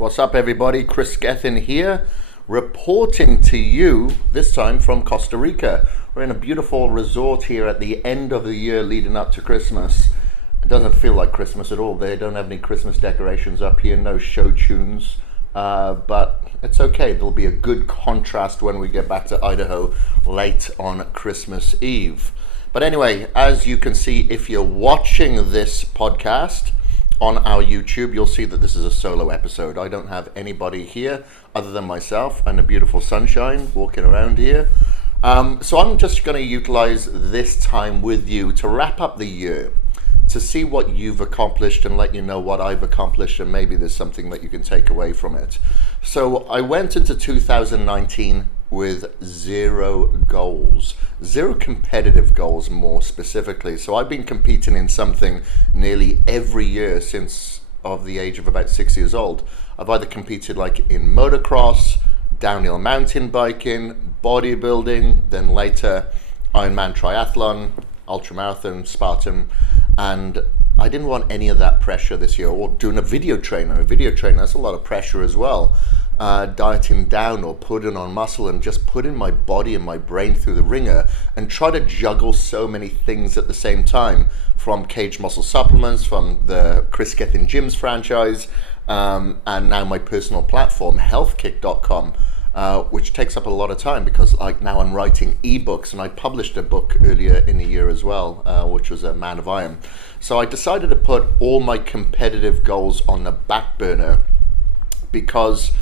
What's up, everybody? Kris Gethin here, reporting to you this time from Costa Rica. We're in a beautiful resort here at the end of the year leading up to Christmas. It doesn't feel like Christmas at all. They don't have any Christmas decorations up here, no show tunes, but it's okay. There'll be a good contrast when we get back to Idaho late on Christmas Eve. But anyway, as you can see, if you're watching this podcast on our YouTube, you'll see that this is a solo episode. I don't have anybody here other than myself and the beautiful sunshine walking around here. So I'm just going to utilize this time with you to wrap up the year, to see what you've accomplished and let you know what I've accomplished, and maybe there's something that you can take away from it. So I went into 2019 with zero goals, zero competitive goals more specifically. So I've been competing in something nearly every year since of the age of about 6 years old. I've either competed like in motocross, downhill mountain biking, bodybuilding, then later Ironman triathlon, ultramarathon, Spartan, and I didn't want any of that pressure this year. Or doing a video trainer, that's a lot of pressure as well. Dieting down or putting on muscle and just putting my body and my brain through the ringer and try to juggle so many things at the same time, from Cage Muscle supplements, from the Kris Gethin Gyms franchise, and now my personal platform, healthkick.com, which takes up a lot of time because like now I'm writing ebooks, and I published a book earlier in the year as well, which was a Man of Iron. So I decided to put all my competitive goals on the back burner because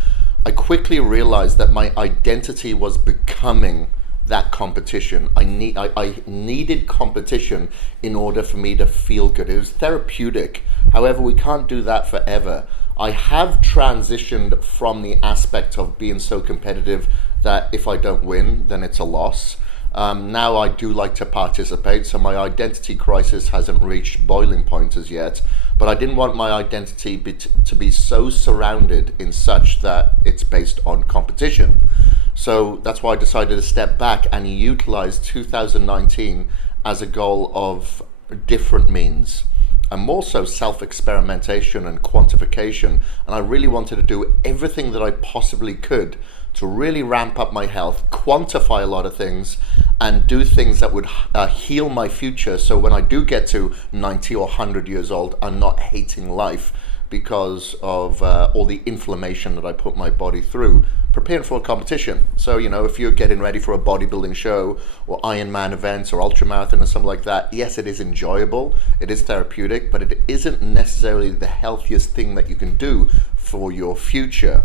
I quickly realized that my identity was becoming that competition. I needed competition in order for me to feel good. It was therapeutic. However, we can't do that forever. I have transitioned from the aspect of being so competitive that if I don't win, then it's a loss. Now I do like to participate, so my identity crisis hasn't reached boiling point as yet, but I didn't want my identity to be so surrounded in such that it's based on competition. So that's why I decided to step back and utilize 2019 as a goal of different means, and more so self-experimentation and quantification. And I really wanted to do everything that I possibly could to really ramp up my health, quantify a lot of things, and do things that would heal my future. So when I do get to 90 or 100 years old, I'm not hating life because of all the inflammation that I put my body through preparing for a competition. So, you know, if you're getting ready for a bodybuilding show or Ironman events or ultramarathon or something like that, yes, it is enjoyable, it is therapeutic, but it isn't necessarily the healthiest thing that you can do for your future.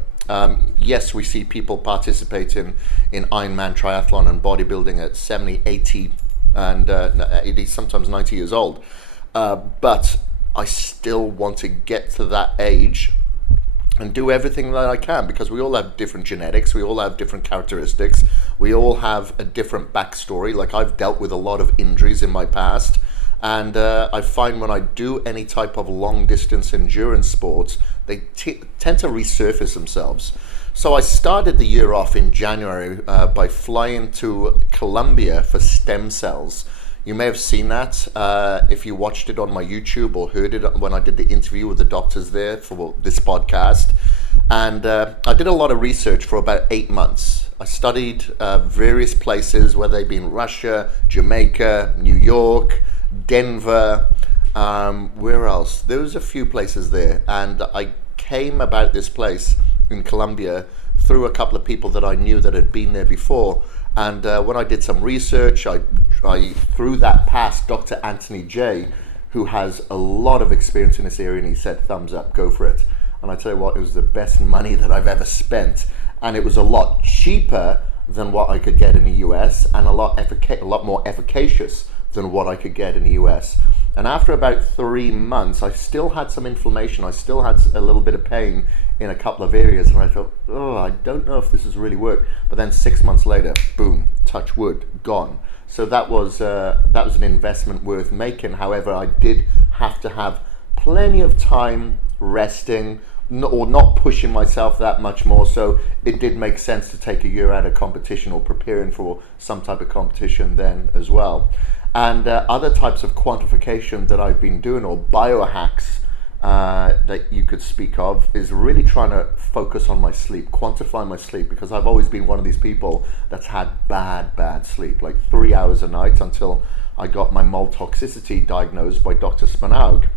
Yes, we see people participating in Ironman triathlon and bodybuilding at 70, 80, and 80, sometimes 90 years old. But I still want to get to that age and do everything that I can, because we all have different genetics, we all have different characteristics, we all have a different backstory. Like, I've dealt with a lot of injuries in my past, and I find when I do any type of long distance endurance sports, they tend to resurface themselves. So I started the year off in January by flying to Colombia for stem cells. You may have seen that if you watched it on my YouTube or heard it when I did the interview with the doctors there for this podcast. And I did a lot of research for about 8 months. I studied various places, whether they be in Russia, Jamaica, New York, Denver, where else? There was a few places there. And I came about this place in Colombia through a couple of people that I knew that had been there before. And when I did some research, I through that past Dr. Anthony J, who has a lot of experience in this area, and he said, thumbs up, go for it. And I tell you what, it was the best money that I've ever spent. And it was a lot cheaper than what I could get in the US, and a lot more efficacious than what I could get in the US. And after about 3 months, I still had some inflammation. I still had a little bit of pain in a couple of areas, and I thought, oh, I don't know if this has really worked. But then 6 months later, boom, touch wood, gone. So that was an investment worth making. However, I did have to have plenty of time resting, or not pushing myself that much more. So it did make sense to take a year out of competition or preparing for some type of competition then as well. And other types of quantification that I've been doing, or biohacks, that you could speak of is really trying to focus on my sleep, quantify my sleep, because I've always been one of these people that's had bad sleep, like 3 hours a night until I got my mold toxicity diagnosed by Dr. Spanaug,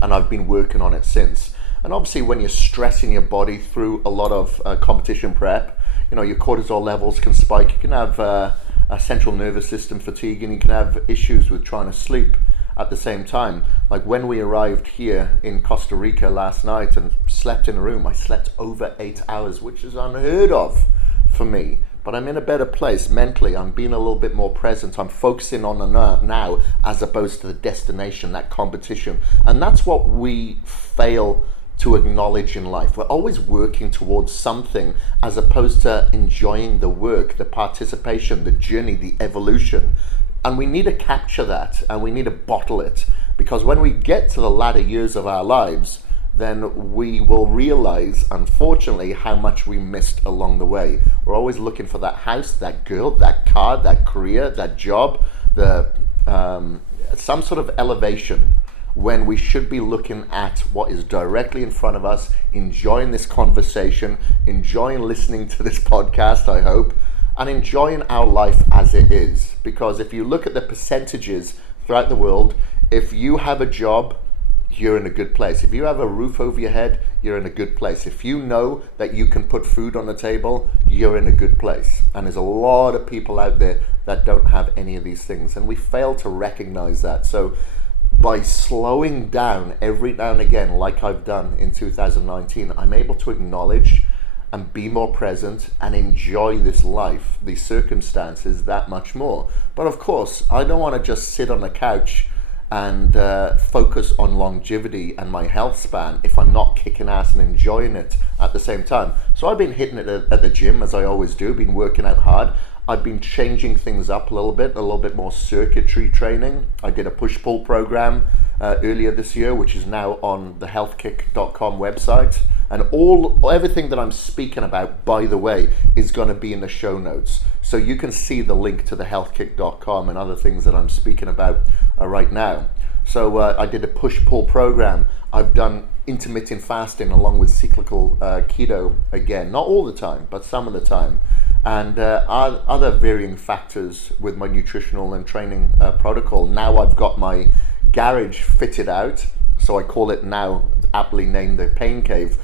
and I've been working on it since. And obviously when you're stressing your body through a lot of competition prep, your cortisol levels can spike. You can have a central nervous system fatigue, and you can have issues with trying to sleep at the same time. Like when we arrived here in Costa Rica last night and slept in a room, I slept over 8 hours, which is unheard of for me. But I'm in a better place mentally. I'm being a little bit more present. I'm focusing on the now as opposed to the destination, that competition. And that's what we fail to acknowledge in life. We're always working towards something as opposed to enjoying the work, the participation, the journey, the evolution. And we need to capture that, and we need to bottle it, because when we get to the latter years of our lives, then we will realize, unfortunately, how much we missed along the way. We're always looking for that house, that girl, that car, that career, that job, some sort of elevation, when we should be looking at what is directly in front of us, enjoying this conversation, enjoying listening to this podcast, I hope, and enjoying our life as it is. Because if you look at the percentages throughout the world, if you have a job, you're in a good place. If you have a roof over your head, you're in a good place. If you know that you can put food on the table, you're in a good place. And there's a lot of people out there that don't have any of these things, and we fail to recognize that. So by slowing down every now and again, like I've done in 2019, I'm able to acknowledge and be more present and enjoy this life, these circumstances, that much more. But of course, I don't want to just sit on the couch and focus on longevity and my health span if I'm not kicking ass and enjoying it at the same time. So I've been hitting it at the gym, as I always do, been working out hard. I've been changing things up a little bit more circuitry training. I did a push-pull program earlier this year, which is now on the healthkick.com website. And everything that I'm speaking about, by the way, is going to be in the show notes. So you can see the link to the healthkick.com and other things that I'm speaking about right now. So I did a push-pull program. I've done intermittent fasting along with cyclical keto again. Not all the time, but some of the time. And other varying factors with my nutritional and training protocol. Now I've got my garage fitted out. So I call it now, aptly named the Pain Cave.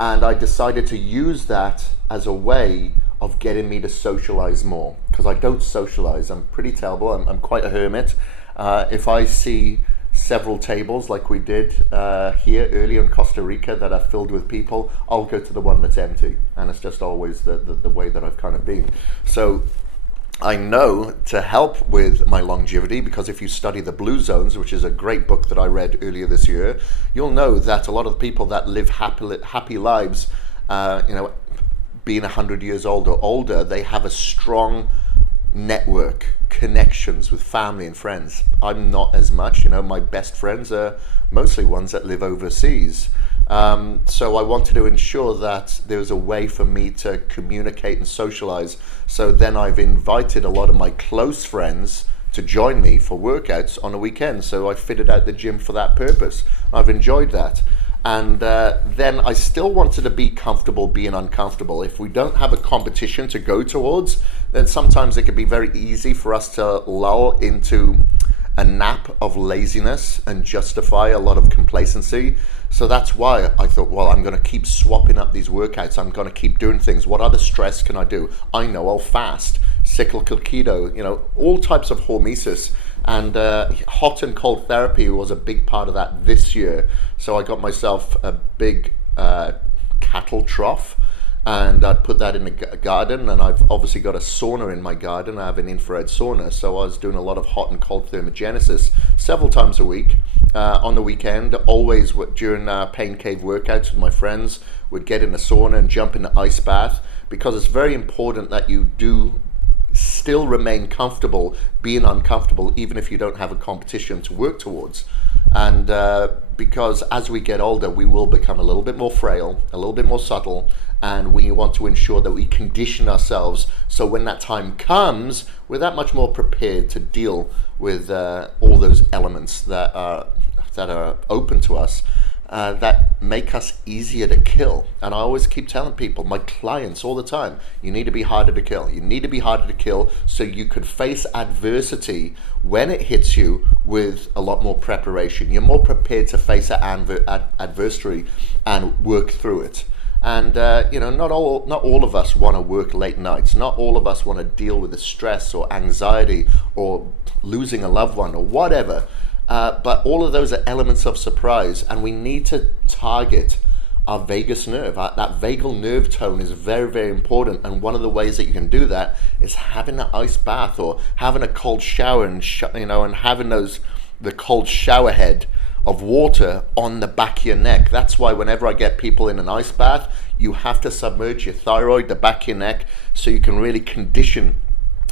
And I decided to use that as a way of getting me to socialize more, because I don't socialize. I'm pretty terrible. I'm quite a hermit. If I see several tables like we did here earlier in Costa Rica that are filled with people, I'll go to the one that's empty. And it's just always the way that I've kind of been. So I know to help with my longevity, because if you study the Blue Zones, which is a great book that I read earlier this year, you'll know that a lot of the people that live happy lives, being 100 years old or older, they have a strong network, connections with family and friends. I'm not as much. My best friends are mostly ones that live overseas. So I wanted to ensure that there was a way for me to communicate and socialize. So then I've invited a lot of my close friends to join me for workouts on the weekend. So I fitted out the gym for that purpose. I've enjoyed that. And then I still wanted to be comfortable being uncomfortable. If we don't have a competition to go towards, then sometimes it can be very easy for us to lull into a nap of laziness and justify a lot of complacency. So that's why I thought, well, I'm going to keep swapping up these workouts. I'm going to keep doing things. What other stress can I do? I know I'll fast, cyclical keto, all types of hormesis. And hot and cold therapy was a big part of that this year. So I got myself a big cattle trough, and I'd put that in the garden, and I've obviously got a sauna in my garden. I have an infrared sauna, so I was doing a lot of hot and cold thermogenesis several times a week. On the weekend, always during Pain Cave workouts with my friends, would get in the sauna and jump in the ice bath, because it's very important that you do still remain comfortable being uncomfortable, even if you don't have a competition to work towards. And because as we get older, we will become a little bit more frail, a little bit more subtle, and we want to ensure that we condition ourselves so when that time comes, we're that much more prepared to deal with all those elements that are open to us. that make us easier to kill. And I always keep telling people, my clients all the time, you need to be harder to kill. You need to be harder to kill so you can face adversity when it hits you with a lot more preparation. You're more prepared to face adversity and work through it. And not all of us want to work late nights. Not all of us want to deal with the stress or anxiety or losing a loved one or whatever. But all of those are elements of surprise, and we need to target our vagus nerve. That vagal nerve tone is very, very important, and one of the ways that you can do that is having an ice bath or having a cold shower, and having the cold shower head of water on the back of your neck. That's why whenever I get people in an ice bath, you have to submerge your thyroid, the back of your neck, so you can really condition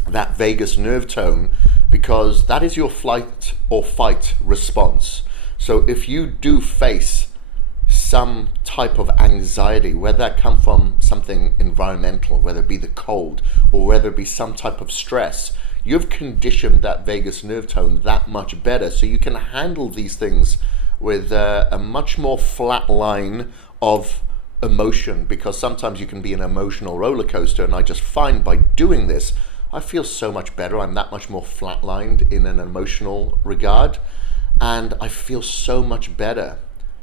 that vagus nerve tone, because that is your flight or fight response. So if you do face some type of anxiety, whether that come from something environmental, whether it be the cold or whether it be some type of stress, you've conditioned that vagus nerve tone that much better, so you can handle these things with a much more flat line of emotion, because sometimes you can be an emotional roller coaster, and I just find by doing this I feel so much better. I'm that much more flatlined in an emotional regard, and I feel so much better.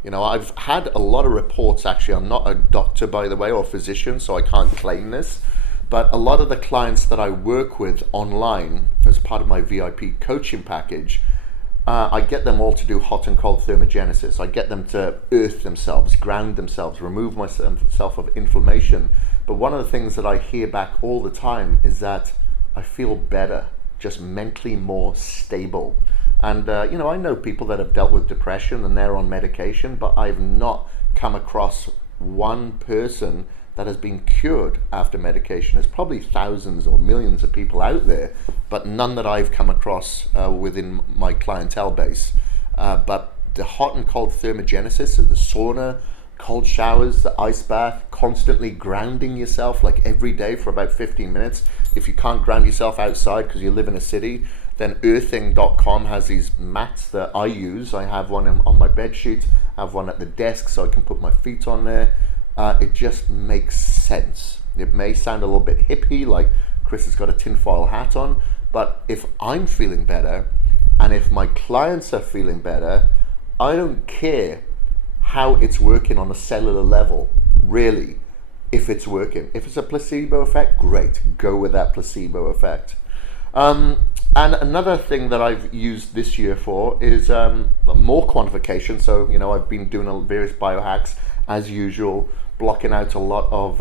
I've had a lot of reports, actually. I'm not a doctor, by the way, or physician, so I can't claim this, but a lot of the clients that I work with online as part of my VIP coaching package, I get them all to do hot and cold thermogenesis. I get them to earth themselves, ground themselves, remove myself of inflammation. But one of the things that I hear back all the time is that I feel better, just mentally more stable. And I know people that have dealt with depression and they're on medication, but I've not come across one person that has been cured after medication. There's probably thousands or millions of people out there, but none that I've come across within my clientele base. But the hot and cold thermogenesis, the sauna, cold showers, the ice bath, constantly grounding yourself like every day for about 15 minutes. If you can't ground yourself outside because you live in a city, then earthing.com has these mats that I use. I have one on my bed sheet, I have one at the desk so I can put my feet on there. It just makes sense. It may sound a little bit hippie, like Kris has got a tinfoil hat on, but if I'm feeling better and if my clients are feeling better, I don't care how it's working on a cellular level, really, if it's working. If it's a placebo effect, great, go with that placebo effect. And another thing that I've used this year for is more quantification. So, I've been doing various biohacks as usual, blocking out a lot of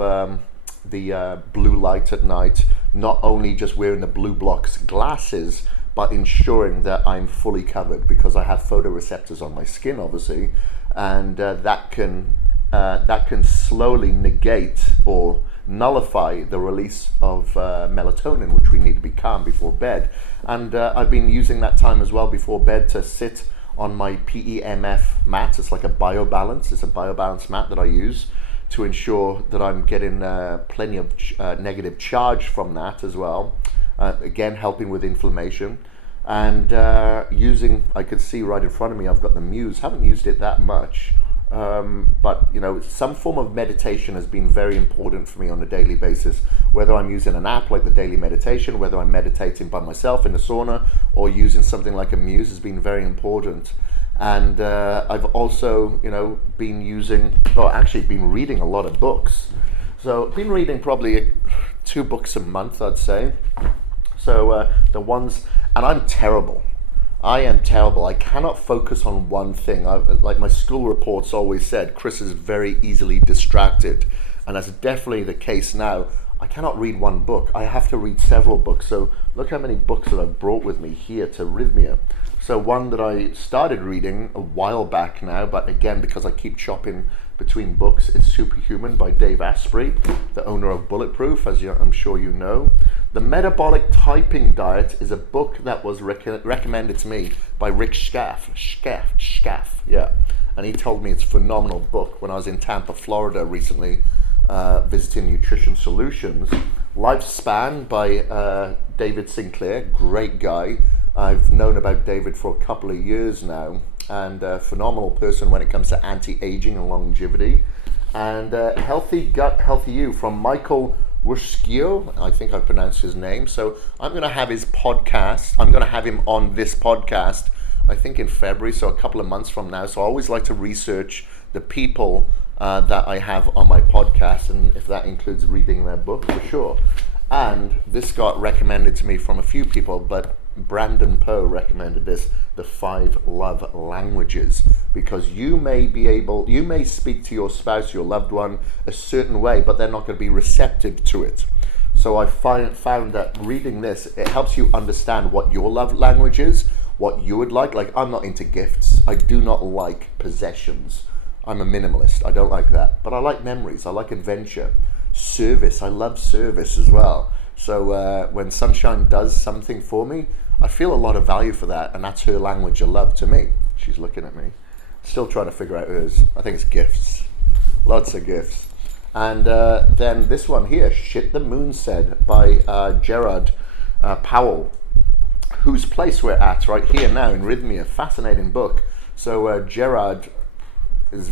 the blue light at night, not only just wearing the blue blocks glasses, but ensuring that I'm fully covered, because I have photoreceptors on my skin, obviously, and that can slowly negate or nullify the release of melatonin, which we need to be calm before bed. And I've been using that time as well before bed to sit on my PEMF mat. It's like a biobalance. It's a biobalance mat that I use to ensure that I'm getting plenty of negative charge from that as well. Again, helping with inflammation. And I could see right in front of me, I've got the Muse. Haven't used it that much, but some form of meditation has been very important for me on a daily basis. Whether I'm using an app like the Daily Meditation, whether I'm meditating by myself in the sauna, or using something like a Muse has been very important. And I've also, been reading a lot of books. So I've been reading probably 2 books a month, I'd say. So the ones, and I'm terrible. I am terrible. I cannot focus on one thing. Like my school reports always said, Kris is very easily distracted. And that's definitely the case now. I cannot read one book. I have to read several books. So look how many books that I've brought with me here to Rhythmia. So one that I started reading a while back now, but again, because I keep chopping between books, it's Superhuman by Dave Asprey, the owner of Bulletproof, as I'm sure you know. The Metabolic Typing Diet is a book that was recommended to me by Rick Schaff, yeah. And he told me it's a phenomenal book when I was in Tampa, Florida recently, visiting Nutrition Solutions. Lifespan by David Sinclair, great guy. I've known about David for a couple of years now, and a phenomenal person when it comes to anti-aging and longevity. And Healthy Gut, Healthy You from Michael Wuskio, I think I pronounced his name. So I'm going to have his podcast. I'm going to have him on this podcast, I think in February, so a couple of months from now. So I always like to research the people that I have on my podcast, and if that includes reading their book, for sure. And this got recommended to me from a few people, but Brandon Poe recommended this, the 5 love languages, because you may speak to your spouse, your loved one, a certain way, but they're not going to be receptive to it. So I found that reading this, it helps you understand what your love language is, what you would like. Like, I'm not into gifts. I do not like possessions. I'm a minimalist. I don't like that. But I like memories. I like adventure. Service. I love service as well. So when Sunshine does something for me, I feel a lot of value for that, and that's her language of love to me. She's looking at me. Still trying to figure out hers. I think it's gifts. Lots of gifts. And then this one here, Shit the Moon Said, by Gerard Powell, whose place we're at right here now in Rhythmia. Fascinating book. So Gerard was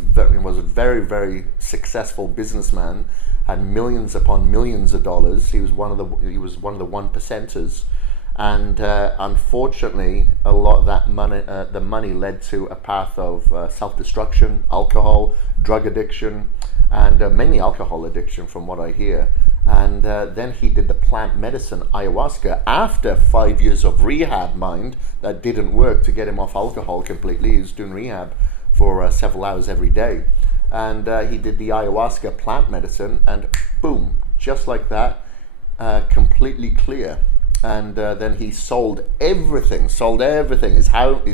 a very, very successful businessman, had millions upon millions of dollars. He was one of the 1%ers. And unfortunately, a lot of that money, the money led to a path of self-destruction, alcohol, drug addiction, and mainly alcohol addiction from what I hear. And then he did the plant medicine, ayahuasca, after 5 years of rehab, mind, that didn't work to get him off alcohol completely. He was doing rehab for several hours every day. And he did the ayahuasca plant medicine, and boom, just like that, completely clear. And then he sold everything, his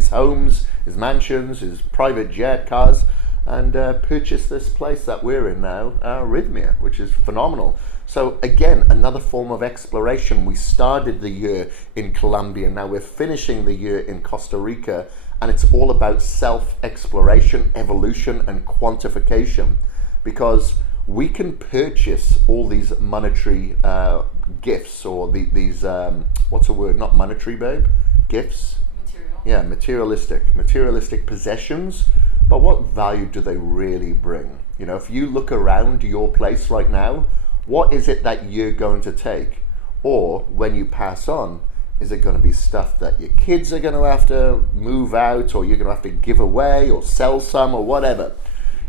homes, his mansions, his private jet, cars, and purchased this place that we're in now, Rhythmia, which is phenomenal. So again, another form of exploration. We started the year in Colombia, now we're finishing the year in Costa Rica, and it's all about self-exploration, evolution, and quantification, because we can purchase all these monetary gifts, or these what's the word? Not monetary, babe. Gifts. Material. Yeah, materialistic possessions. But what value do they really bring? You know, if you look around your place right now, what is it that you're going to take? Or when you pass on, is it going to be stuff that your kids are going to have to move out, or you're going to have to give away, or sell some, or whatever?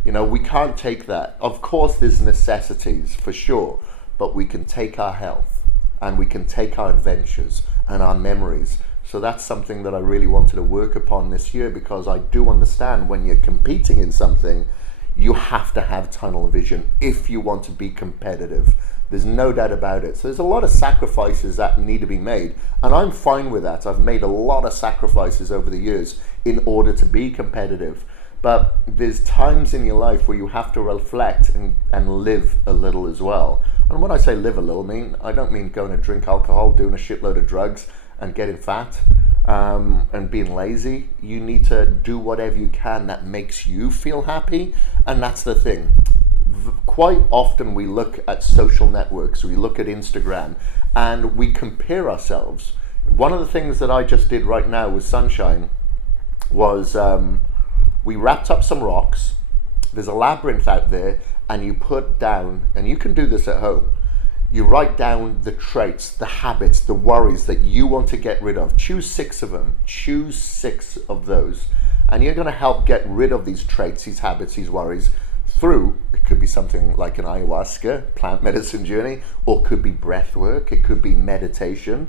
You know, we can't take that. Of course, there's necessities for sure, but we can take our health, and we can take our adventures and our memories. So that's something that I really wanted to work upon this year, because I do understand when you're competing in something, you have to have tunnel vision if you want to be competitive. There's no doubt about it. So there's a lot of sacrifices that need to be made, and I'm fine with that. I've made a lot of sacrifices over the years in order to be competitive. But there's times in your life where you have to reflect and live a little as well. And when I say live a little, I don't mean going to drink alcohol, doing a shitload of drugs, and getting fat, and being lazy. You need to do whatever you can that makes you feel happy, and that's the thing. Quite often we look at social networks, we look at Instagram, and we compare ourselves. One of the things that I just did right now with Sunshine was we wrapped up some rocks. There's a labyrinth out there, and you put down, and you can do this at home, you write down the traits, the habits, the worries that you want to get rid of. Choose 6 of them. Choose 6 of those. And you're going to help get rid of these traits, these habits, these worries through, it could be something like an ayahuasca, plant medicine journey, or it could be breath work, it could be meditation.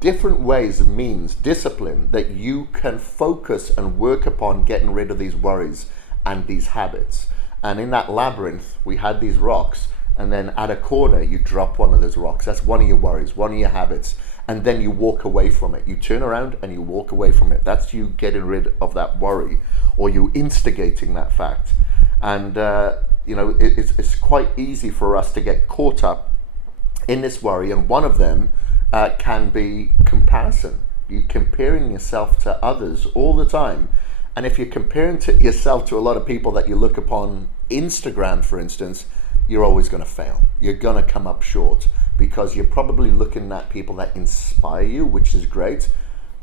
Different ways, means, discipline that you can focus and work upon getting rid of these worries and these habits. And in that labyrinth, we had these rocks, and then at a corner, you drop one of those rocks. That's one of your worries, one of your habits. And then you walk away from it. You turn around and you walk away from it. That's you getting rid of that worry, or you instigating that fact. And, it's quite easy for us to get caught up in this worry. And one of them can be comparison. You're comparing yourself to others all the time. And if you're comparing yourself to a lot of people that you look upon Instagram, for instance, you're always going to fail. You're going to come up short, because you're probably looking at people that inspire you, which is great.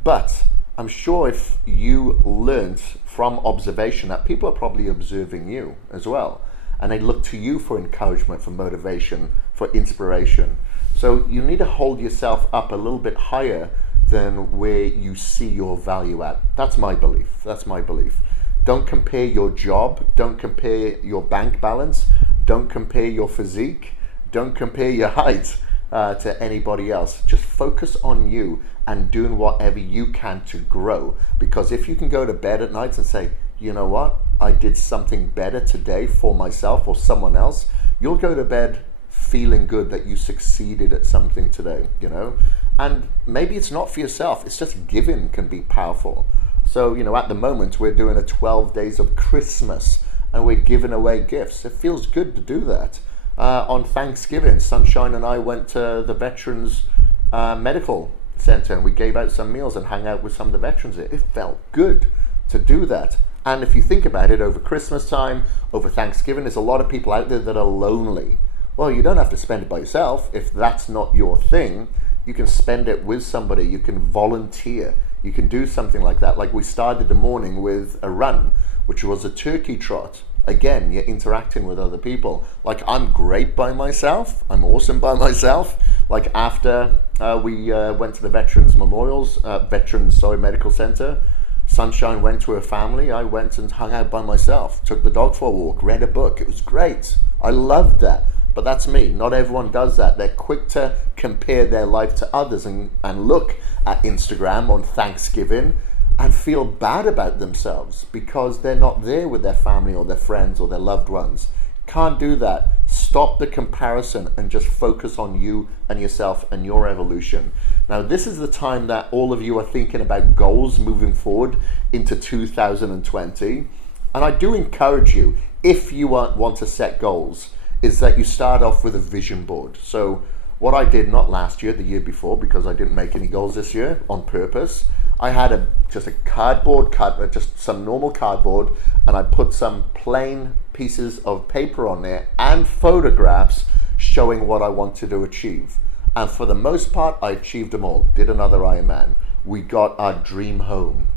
But I'm sure if you learnt from observation that people are probably observing you as well, and they look to you for encouragement, for motivation, for inspiration. So you need to hold yourself up a little bit higher than where you see your value at. That's my belief. That's my belief. Don't compare your job. Don't compare your bank balance. Don't compare your physique. Don't compare your height to anybody else. Just focus on you and doing whatever you can to grow. Because if you can go to bed at night and say, you know what, I did something better today for myself or someone else, you'll go to bed feeling good that you succeeded at something today, you know. And maybe it's not for yourself, it's just giving can be powerful. So, you know, at the moment we're doing a 12 days of Christmas and we're giving away gifts. It feels good to do that. On Thanksgiving, Sunshine and I went to the Veterans Medical Center and we gave out some meals and hung out with some of the veterans. It felt good to do that. And if you think about it, over Christmas time, over Thanksgiving, there's a lot of people out there that are lonely. Well, you don't have to spend it by yourself. If that's not your thing, you can spend it with somebody. You can volunteer. You can do something like that. Like we started the morning with a run, which was a turkey trot. Again, you're interacting with other people. Like I'm great by myself. I'm awesome by myself. Like after we went to the Veterans Medical Center, Sunshine went to her family. I went and hung out by myself, took the dog for a walk, read a book. It was great. I loved that. But that's me. Not everyone does that. They're quick to compare their life to others and look at Instagram on Thanksgiving and feel bad about themselves because they're not there with their family or their friends or their loved ones. Can't do that. Stop the comparison and just focus on you and yourself and your evolution. Now, this is the time that all of you are thinking about goals moving forward into 2020. And I do encourage you, if you want to set goals, is that you start off with a vision board. So what I did, not last year, the year before, because I didn't make any goals this year on purpose, I had just a cardboard, just some normal cardboard, and I put some plain pieces of paper on there and photographs showing what I wanted to achieve. And for the most part, I achieved them all. Did another Ironman. We got our dream home.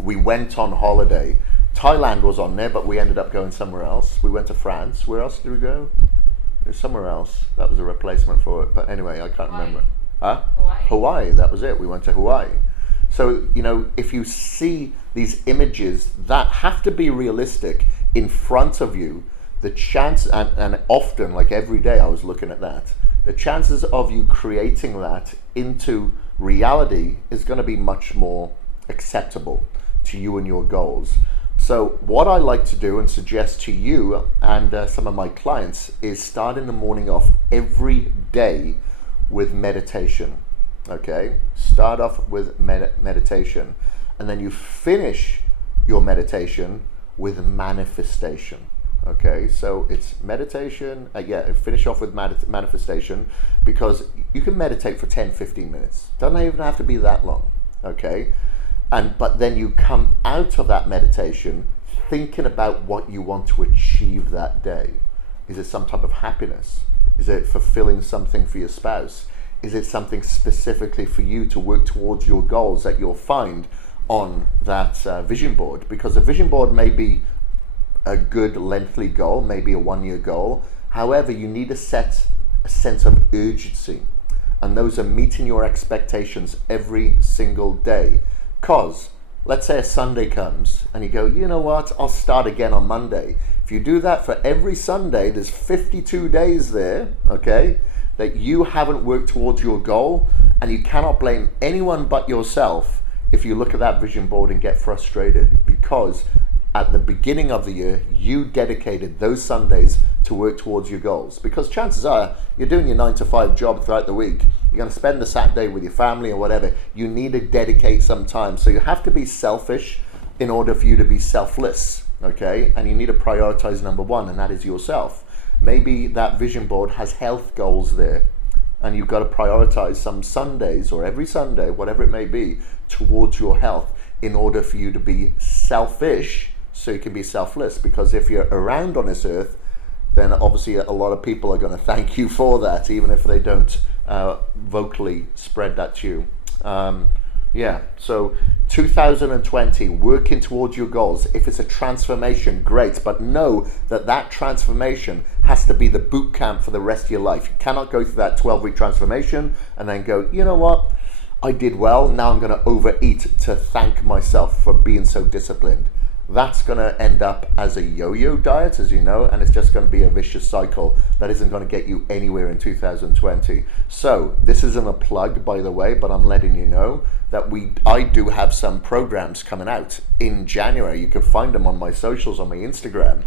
We went on holiday. Thailand was on there, but we ended up going somewhere else. We went to France. Where else did we go? There's somewhere else. That was a replacement for it. But anyway, I can't remember. Huh? Hawaii. That was it. We went to Hawaii. So, you know, if you see these images that have to be realistic in front of you, the chance, and often, like every day I was looking at that, the chances of you creating that into reality is going to be much more acceptable to you and your goals. So what I like to do and suggest to you and some of my clients is start in the morning off every day with meditation. Okay, start off with meditation, and then you finish your meditation with manifestation. Okay, so it's meditation, finish off with manifestation, because you can meditate for 10-15 minutes. Doesn't even have to be that long. Okay, but then you come out of that meditation thinking about what you want to achieve that day. Is it some type of happiness? Is it fulfilling something for your spouse? Is it something specifically for you to work towards your goals that you'll find on that vision board? Because a vision board may be a good lengthy goal, maybe a 1-year goal. However, you need to set a sense of urgency, and those are meeting your expectations every single day. Because let's say a Sunday comes and you go, you know what, I'll start again on Monday. If you do that for every Sunday, there's 52 days there, okay, that you haven't worked towards your goal, and you cannot blame anyone but yourself if you look at that vision board and get frustrated, because at the beginning of the year, you dedicated those Sundays to work towards your goals. Because chances are, you're doing your 9-to-5 job throughout the week. You're going to spend the Saturday with your family or whatever. You need to dedicate some time. So you have to be selfish in order for you to be selfless, okay? And you need to prioritize number one, and that is yourself. Maybe that vision board has health goals there, and you've got to prioritize some Sundays or every Sunday, whatever it may be, towards your health in order for you to be selfish so you can be selfless. Because if you're around on this earth, then obviously a lot of people are going to thank you for that, even if they don't vocally spread that to you. So 2020, working towards your goals. If it's a transformation, great, but know that that transformation has to be the boot camp for the rest of your life. You cannot go through that 12-week transformation and then go, you know what, I did well, now I'm going to overeat to thank myself for being so disciplined. That's going to end up as a yo-yo diet, as you know, and it's just going to be a vicious cycle that isn't going to get you anywhere in 2020. So this isn't a plug, by the way, but I'm letting you know that I do have some programs coming out in January. You can find them on my socials, on my Instagram.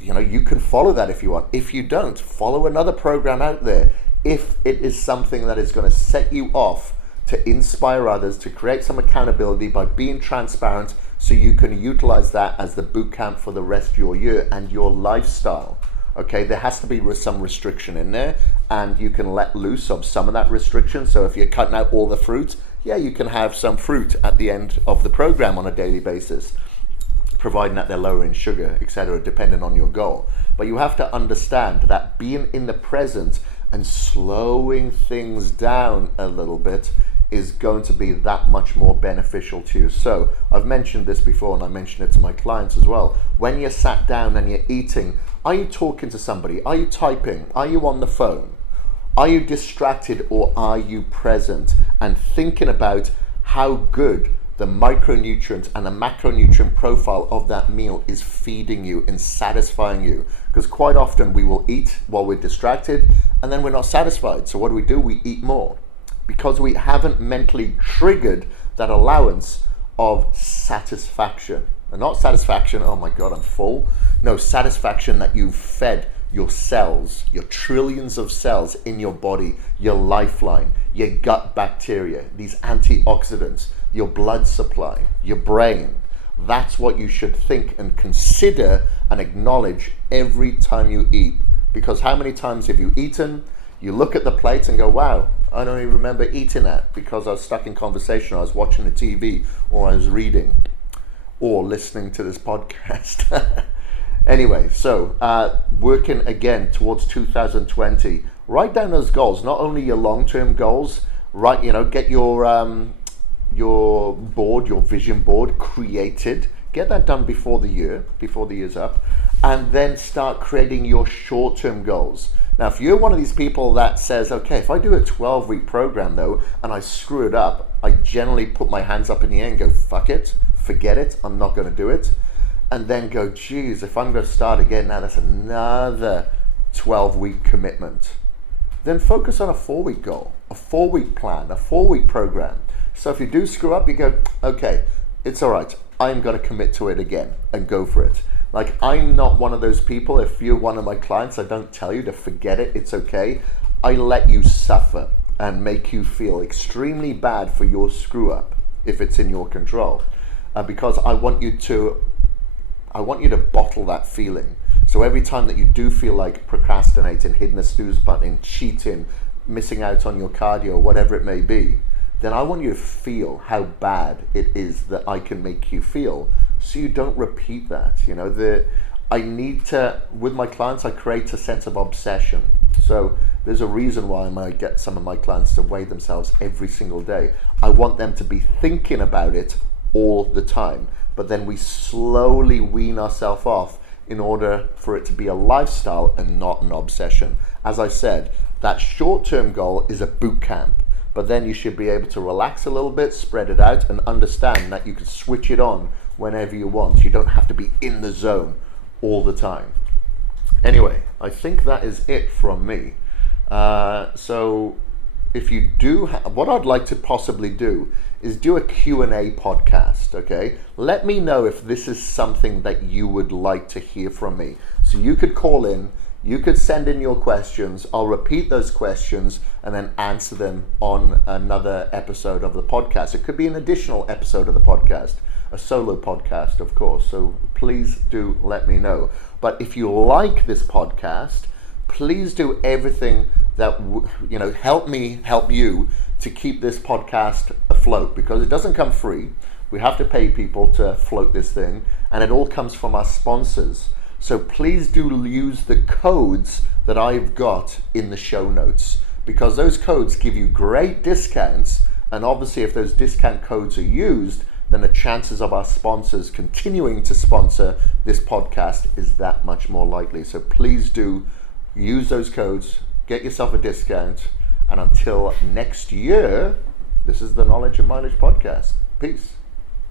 You know, you can follow that if you want. If you don't, follow another program out there. If it is something that is going to set you off to inspire others, to create some accountability by being transparent, so you can utilize that as the boot camp for the rest of your year and your lifestyle. Okay, there has to be some restriction in there, and you can let loose of some of that restriction. So if you're cutting out all the fruit, yeah, you can have some fruit at the end of the program on a daily basis, providing that they're lower in sugar, etc., depending on your goal. But you have to understand that being in the present and slowing things down a little bit is going to be that much more beneficial to you. So I've mentioned this before, and I mention it to my clients as well. When you're sat down and you're eating, are you talking to somebody? Are you typing? Are you on the phone? Are you distracted, or are you present and thinking about how good the micronutrient and the macronutrient profile of that meal is feeding you and satisfying you? Because quite often we will eat while we're distracted and then we're not satisfied. So what do? We eat more, because we haven't mentally triggered that allowance of satisfaction. And not satisfaction, oh my God, I'm full. No, satisfaction that you've fed your cells, your trillions of cells in your body, your lifeline, your gut bacteria, these antioxidants, your blood supply, your brain. That's what you should think and consider and acknowledge every time you eat. Because how many times have you eaten? You look at the plate and go, wow, I don't even remember eating that because I was stuck in conversation, or I was watching the TV, or I was reading, or listening to this podcast. Anyway, so working again towards 2020, write down those goals, not only your long-term goals, right? You know, get your board, your vision board created, get that done before the year's up, and then start creating your short-term goals. Now, if you're one of these people that says, okay, if I do a 12-week program though, and I screw it up, I generally put my hands up in the air and go, fuck it, forget it, I'm not going to do it. And then go, geez, if I'm going to start again, now that's another 12-week commitment. Then focus on a 4-week goal, a 4-week plan, a 4-week program. So if you do screw up, you go, okay, it's all right, I'm going to commit to it again and go for it. Like, I'm not one of those people. If you're one of my clients, I don't tell you to forget it, it's okay. I let you suffer and make you feel extremely bad for your screw up if it's in your control, because I want you to bottle that feeling. So every time that you do feel like procrastinating, hitting a snooze button, cheating, missing out on your cardio, whatever it may be, then I want you to feel how bad it is that I can make you feel, so you don't repeat that. You know, I need to, with my clients, I create a sense of obsession. So there's a reason why I might get some of my clients to weigh themselves every single day. I want them to be thinking about it all the time, but then we slowly wean ourselves off in order for it to be a lifestyle and not an obsession. As I said, that short-term goal is a boot camp, but then you should be able to relax a little bit, spread it out, and understand that you can switch it on whenever you want. You don't have to be in the zone all the time. Anyway, I think that is it from me. So if you do, what I'd like to possibly do is do a Q&A podcast, okay? Let me know if this is something that you would like to hear from me. So you could call in, you could send in your questions, I'll repeat those questions and then answer them on another episode of the podcast. It could be an additional episode of the podcast, a solo podcast, of course, so please do let me know. But if you like this podcast, please do everything that, help me help you to keep this podcast afloat, because it doesn't come free. We have to pay people to float this thing, and it all comes from our sponsors. So please do use the codes that I've got in the show notes, because those codes give you great discounts, and obviously if those discount codes are used, then the chances of our sponsors continuing to sponsor this podcast is that much more likely. So please do use those codes, get yourself a discount, and until next year, this is the Knowledge and Mileage Podcast. Peace.